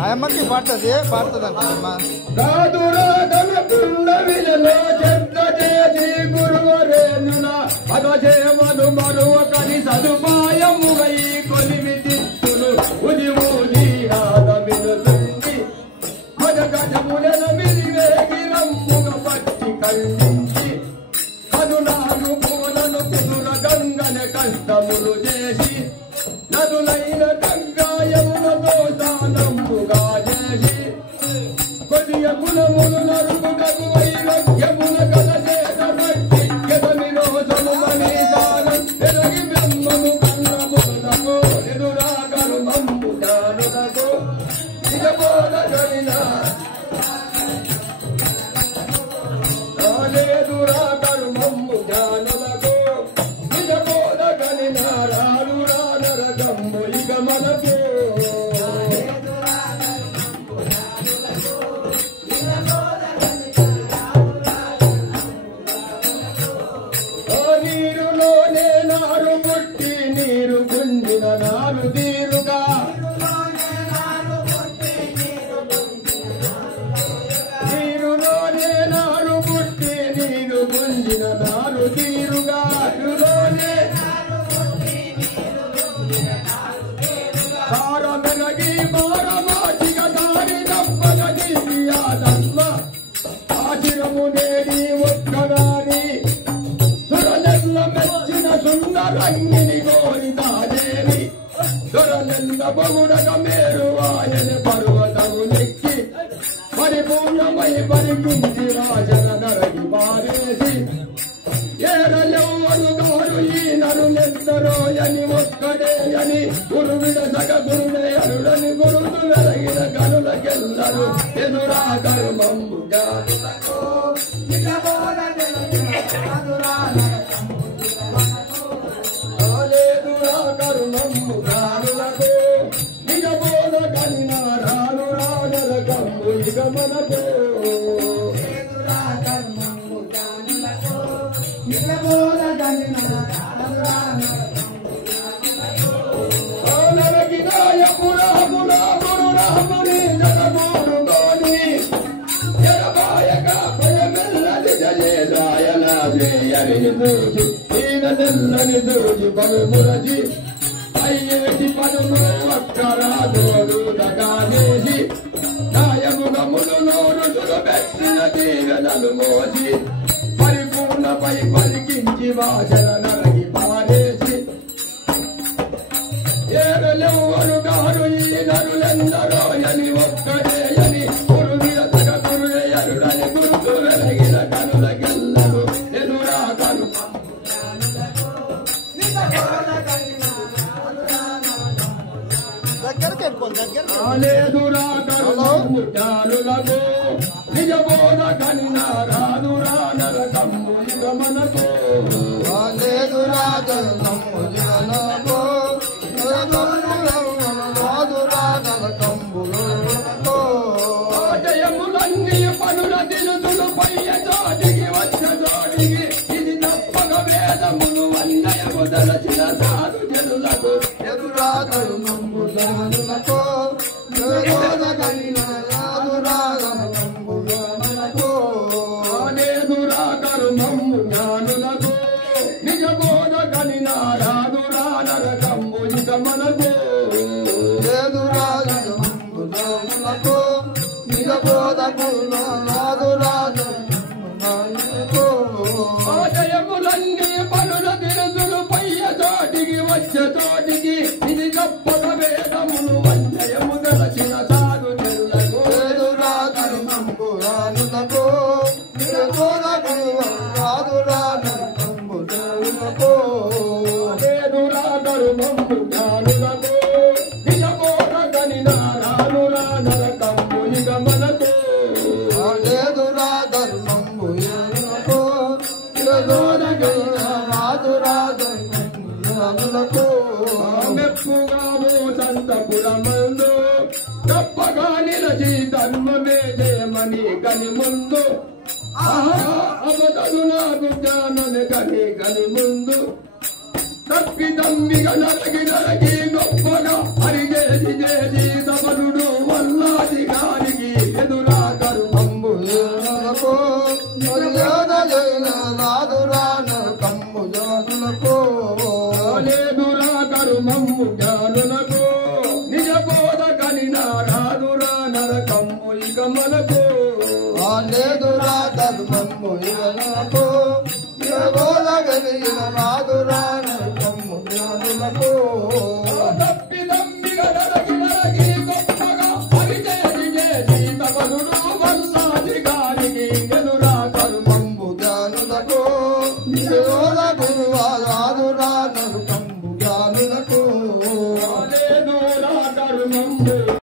ఆయమ్మకి పాడుతుంది అంటమ్మా అగజేమను మరువకని సదుపాయము వై కొలిమి దిక్కులు ఉది ఊది ఆదమినుతుంది గజముల మిలివేగి రమ్ముగ పట్టి కళ్ళించి కనులాగు పూలను కుదుర గంగన కష్టములు చేసి నదులైన గంగాయములతో దానముగా చేసి కొడియ కులములు నరుకుటకు వైరగ్యమున కలచేత పట్టి ఎదమి రోజము మణి దానం ఎదగి బ్రహ్మము కన్నములకు ఎదురాగరు మమ్ము జానులకు నిజబోధ జరిన రాలేదురాగరు మమ్ము జానులకు నిజబోధ గనిన రాను రానరగమ్ము ఇక మనకు నీరులోనే నారు పుట్టి నీరు గుంజిన నారు తీరుగా నీరులోనే నారు పుట్టి నీరు గుంజిన నారు తీరుగా నీరులోనే భారమెనగి భారమాచిక దారి తప్పగ దివ్యాదత్మ ఆచిరము నేడి ఒక్కదాని మెచ్చిన సుందరంగిని కోరితాదేవి దొరలెల్ల బగుడగ మేరు ఆయన పర్వతము నెక్కి పరిపూర్ణమై పరికించి రాజన నరగి పారేసి ఏరలెవ్వరు గారు ఈ నరులెందరో అని ఒక్కడే అని గురువిడ సగ గురుడే అరుడని గురుడు వెలగిన కనులకెల్లరు ఎదురా కర్మము జానులకు కరుణము గానులకు నిజబోధ కనిన రాను రానరకమ్ము ఇక మనకు నరకినాయ పురాముని జగమూరుగోని జగబాయక భయమెల్లది జయేదాయనాదేయని దూచి ఈనెల్లని దూచి పలుమురచి అయ్యేటి పలుముర ఒక్కరాదోడు దగానేసి నాయముగములు నోరుదులు పెట్టిన తీరనలు మోసి పరిపూర్ణపై పలికించి వాచన నరగి పారేసి ఏరలెవ్వరు గారు ఈ నరులెందరో అని ఒక్కడే అని గురువిల తగ గురుడే అరుడని గురుతు వెలగిన కనులకెల్లరు ఎదురా కను రాలేదురా కరుణము జానులకు నిజబోధ కనిన రాను రానరకమ్ము ఇక మనకు రాలేదురా కరుణము జానులకు జయములన్నీ పనుల దినుదులు పయ్య చోటికి వచ్చ చోటికి ఇది తప్పక వేదములు అన్నయము దలచిన సాధు జనులకు ఎదురా కరుణము జానులకు రాలేదురా కరుణము జ్ఞానులకు నిజబోధ కనిన రాను రానరకమ్ము ఇక మనకు జయములన్నీ పనుల దినుదులు పయ్య చోటికి వచ్చే చోటికి ఇది గొప్ప వేదములు అన్యయము దలచిన సాధు జనులకు ఎదురా కరుణము రానులకు రాదురా కరుణము జానులకు ఎదురా కరుణము జ్ఞానులకు నిజబోధ కనిన రాను రానరకమ్ము ఇక మనకు ఎదురా ధర్మము జానులకు రాదురా ధర్మము మెప్పుగాము సంతపురమందు తప్పగా నిలచి ధర్మమే జయమని కని ముందు అవతలు నాకు జ్ఞానని కని ముందు తప్ప తప్పిదమ్మిగా నరగి నరగి గొప్పగా హరిజేసి చేసి తమనుడు వల్లాది గారికి ఎదురా కర్మంబు నంబులకు మర్యాద జైన రాదురా నరకంబు జానులకు లేదురా కర్మంబు జ్ఞానులకు నిజ బోధ కనిన రాదురా నరకంబు ఇక మనకు లేదురా ధర్మంబు యువనకు బోధగలిగిన రాదురా నరకంబు జ్ఞానులకు తప్పిదమ్మిగా నరగి నరగి గొప్పగా హరిజేసి చేసి తమనుడు వల్ల